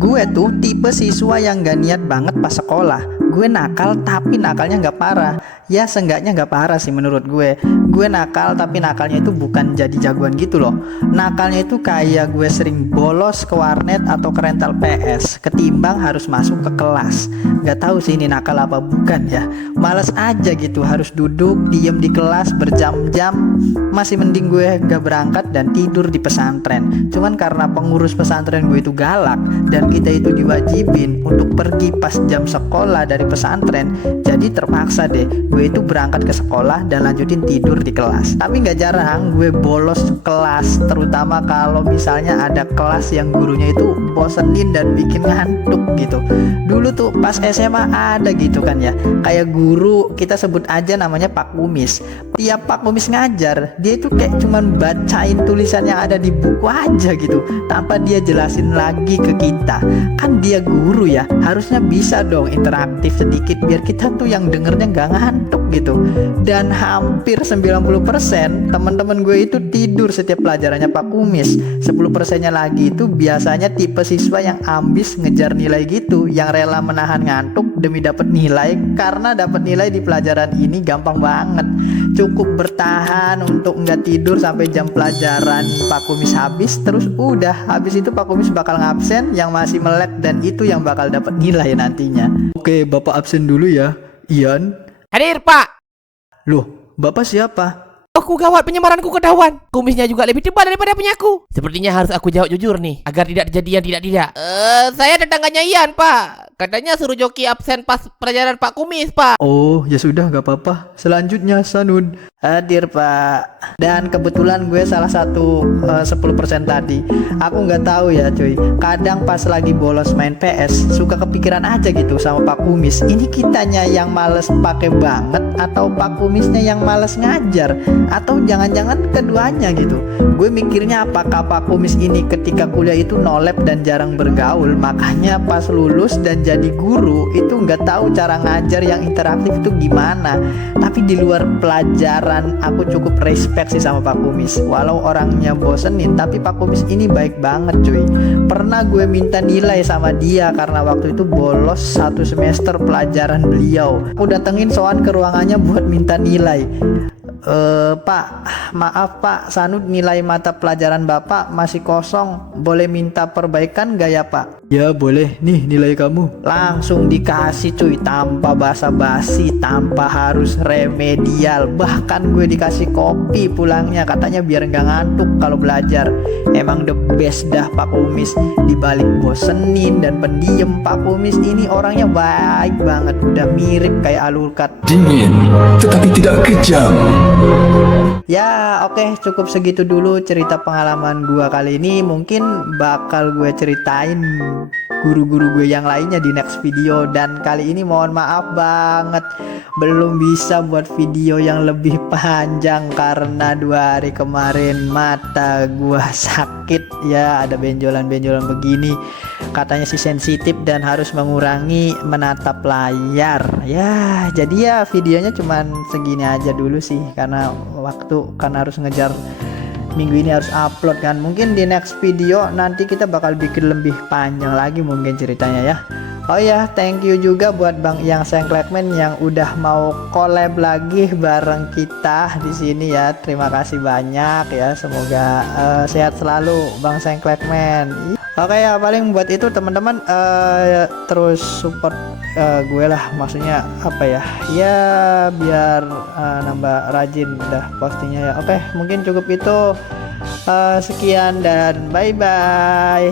Gue tuh tipe siswa yang gak niat banget pas sekolah. Gue nakal tapi nakalnya gak parah. Ya seenggaknya gak parah sih menurut gue. Gue nakal tapi nakalnya itu bukan jadi jagoan gitu loh. Nakalnya itu kayak gue sering bolos ke warnet atau ke rental PS ketimbang harus masuk ke kelas. Gak tahu sih ini nakal apa bukan ya. Males aja gitu harus duduk diem di kelas berjam-jam. Masih mending gue gak berangkat dan tidur di pesantren. Cuman karena pengurus pesantren gue itu galak dan kita itu diwajibin untuk pergi pas jam sekolah dari pesantren, jadi terpaksa deh gue itu berangkat ke sekolah dan lanjutin tidur di kelas. Tapi nggak jarang gue bolos kelas, terutama kalau misalnya ada kelas yang gurunya itu bosenin dan bikin ngantuk gitu. Dulu tuh pas SMA ada gitu kan ya, kayak guru kita sebut aja namanya Pak Kumis. Tiap Pak Kumis ngajar, dia itu kayak cuman bacain tulisan yang ada di buku aja gitu, tanpa dia jelasin lagi ke kita. Kan dia guru ya, harusnya bisa dong interaktif sedikit biar kita tuh yang dengernya gak ngantuk gitu. Dan hampir 90% teman-teman gue itu tidur setiap pelajarannya Pak Kumis. 10%-nya lagi itu biasanya tipe siswa yang ambis ngejar nilai gitu, yang rela menahan ngantuk demi dapat nilai, karena dapat nilai di pelajaran ini gampang banget. Cukup bertahan untuk nggak tidur sampai jam pelajaran Pak Kumis habis, terus udah habis itu Pak Kumis bakal ngabsen, yang masih melek dan itu yang bakal dapat nilai nantinya. Oke, Bapak absen dulu ya. Ian. Hadir, Pak. Loh, Bapak siapa? Aku gawat, penyamaranku ketahuan. Kumisnya juga lebih tebal daripada punyaku. Sepertinya harus aku jawab jujur nih, agar tidak kejadian tidak. Saya tetangganya Ian, Pak. Katanya suruh joki absen pas pelajaran Pak Kumis, Pak. Oh, ya sudah gak apa-apa. Selanjutnya Sanud. Hadir, Pak. Dan kebetulan gue salah satu 10% tadi. Aku nggak tahu ya cuy, kadang pas lagi bolos main PS suka kepikiran aja gitu sama Pak Kumis. Ini kitanya yang males pakai banget atau Pak Kumisnya yang males ngajar, atau jangan-jangan keduanya gitu. Gue mikirnya apakah Pak Kumis ini ketika kuliah itu nolep dan jarang bergaul, makanya pas lulus dan jadi guru itu nggak tahu cara ngajar yang interaktif itu gimana. Tapi di luar pelajaran aku cukup respect sih sama Pak Kumis. Walau orangnya bosenin, tapi Pak Kumis ini baik banget cuy. Pernah gue minta nilai sama dia karena waktu itu bolos 1 semester pelajaran beliau. Aku datengin soal ke ruangannya buat minta nilai. Pak, maaf Pak, Sanud nilai mata pelajaran Bapak masih kosong. Boleh minta perbaikan gak ya Pak? Ya boleh, nih nilai kamu. Langsung dikasih cuy, tanpa basa-basi, tanpa harus remedial. Bahkan gue dikasih kopi pulangnya, katanya biar gak ngantuk kalau belajar. Emang the best dah Pak Kumis. Dibalik bosenin dan pendiam, Pak Kumis ini orangnya baik banget. Udah mirip kayak Alulkat. Dingin, tetapi tidak kejam. Ya oke, cukup segitu dulu cerita pengalaman gua kali ini. Mungkin bakal gue ceritain guru-guru gue yang lainnya di next video. Dan kali ini mohon maaf banget belum bisa buat video yang lebih panjang karena 2 hari kemarin mata gua sakit ya, ada benjolan-benjolan begini. Katanya sih sensitif dan harus mengurangi menatap layar. Ya jadi ya videonya cuman segini aja dulu sih, karena waktu kan harus ngejar minggu ini harus upload kan. Mungkin di next video nanti kita bakal bikin lebih panjang lagi mungkin ceritanya ya. Oh ya, thank you juga buat Bang Yang Sengklekman yang udah mau collab lagi bareng kita di sini ya. Terima kasih banyak ya. Semoga sehat selalu Bang Sengklekman. Oke ya, paling buat itu teman-teman terus support gue lah, maksudnya apa ya, ya biar nambah rajin udah postingnya ya. Oke, mungkin cukup itu, sekian dan bye bye.